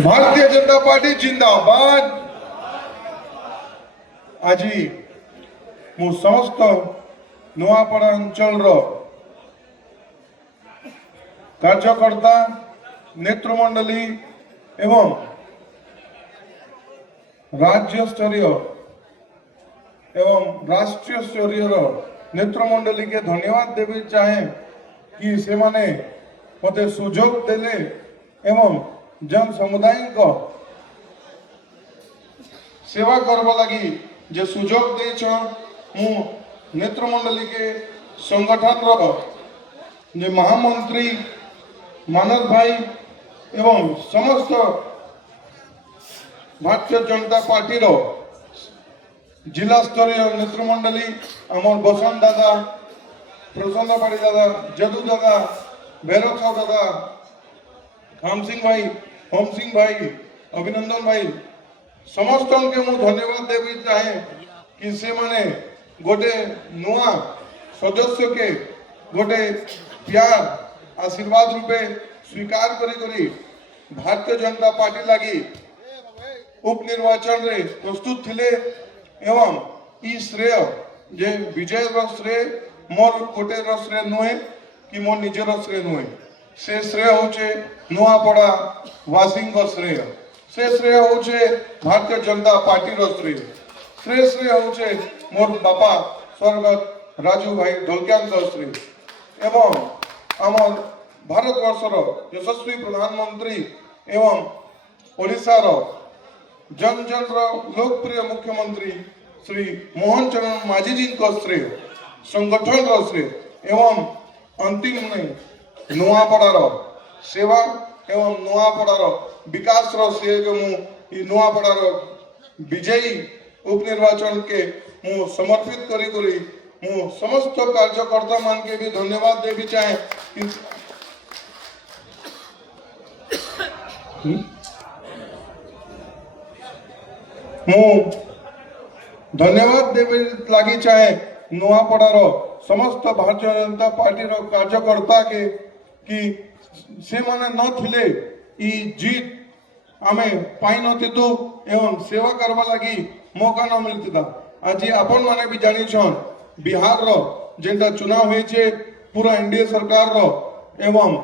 Bharatiya Janata party जिंदाबाद। आज मु समस्त नुआपड़ा अंचल कार्यकर्ता नेतृमंडली एवं राज्य स्तरीय एवं राष्ट्रीय स्तरीय नेतृमंडली के धन्यवाद देवी चाहे कि से माने मते सुजोग देले एवं जन समुदाय को सेवा करवा लगी जे सुजोग दे मु नेतृमंडली के संगठन रो जे महामंत्री मानव भाई एवं समस्त भारतीय जनता पार्टी रो जिला स्तरीय नेतृमंडली आमर बसंत दादा, प्रसन्न पाड़ी दादा, जदू दादा, भैरव साहब दादा, खाम सिंह भाई, होम सिंह भाई, अभिनंदन भाई समस्त के मु धन्यवाद देवी चाहे कि से माने गोटे नुआ सदस्य के गोटे प्यार आशीर्वाद रूपे स्वीकार करी भारतीय जनता पार्टी लगी उपनिर्वाचन रे प्रस्तुत थिले एवं ई श्रेय जे विजय श्रेय मोर गोटे श्रेय नुहे कि मोर निजर श्रेय नुहे से श्रेय होचे नुआपड़ा वासिंग श्रेय से श्रेय होचे भारतीय जनता पार्टी श्रेय श्रेय होचे मोर बापा स्वर्गत राजू भाई ढोलकियान श्रेय एवं आमर भारत वर्षर यशस्वी प्रधानमंत्री एवं ओडिशा जन जन लोकप्रिय मुख्यमंत्री श्री मोहन चरण माझी जी श्रेय संगठन श्रेय एवं अंतिम में नुआपड़ा सेवा एवं नुआपड़ा विकास श्रेय मु नुआपड़ा विजयी उपनिर्वाचन के मु समर्पित करी मु समस्त कार्यकर्ता मान के भी धन्यवाद देवी चाहे मु धन्यवाद देवी लगी चाहे नुआपड़ा समस्त भारतीय जनता पार्टी कार्यकर्ता के कि से माने न थिले ई जीत आमे पाई नथितु एवं सेवा करवा लगी मौका न मिलता। आज आपण माने भी जानी छन बिहार रो जेंटा चुनाव होइछे पूरा एनडीए सरकार रो एवं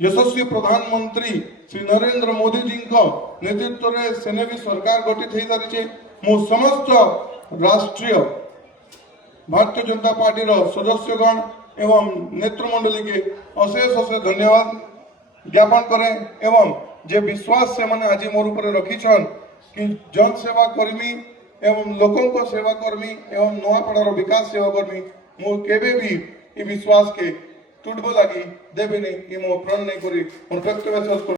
यशस्वी प्रधानमंत्री श्री नरेंद्र मोदी जी को नेतृत्व रे सेने भी सरकार गठित हो सारी मु समस्त राष्ट्रीय भारतीय जनता पार्टी रो सदस्यगण एवं नेतृमंडली के अशेष अशेष धन्यवाद ज्ञापन करे एवं जे विश्वास से मैंने आज मोर ऊपर रखी छन कि जन सेवा कर्मी एवं लोकों को सेवा कर्मी एवं नुआपड़ा विकास सेवा कर्मी मु केबे भी ये विश्वास के टूटबो लगी देवे नहीं ये मो प्रण नहीं करी मोर व्यक्तिगत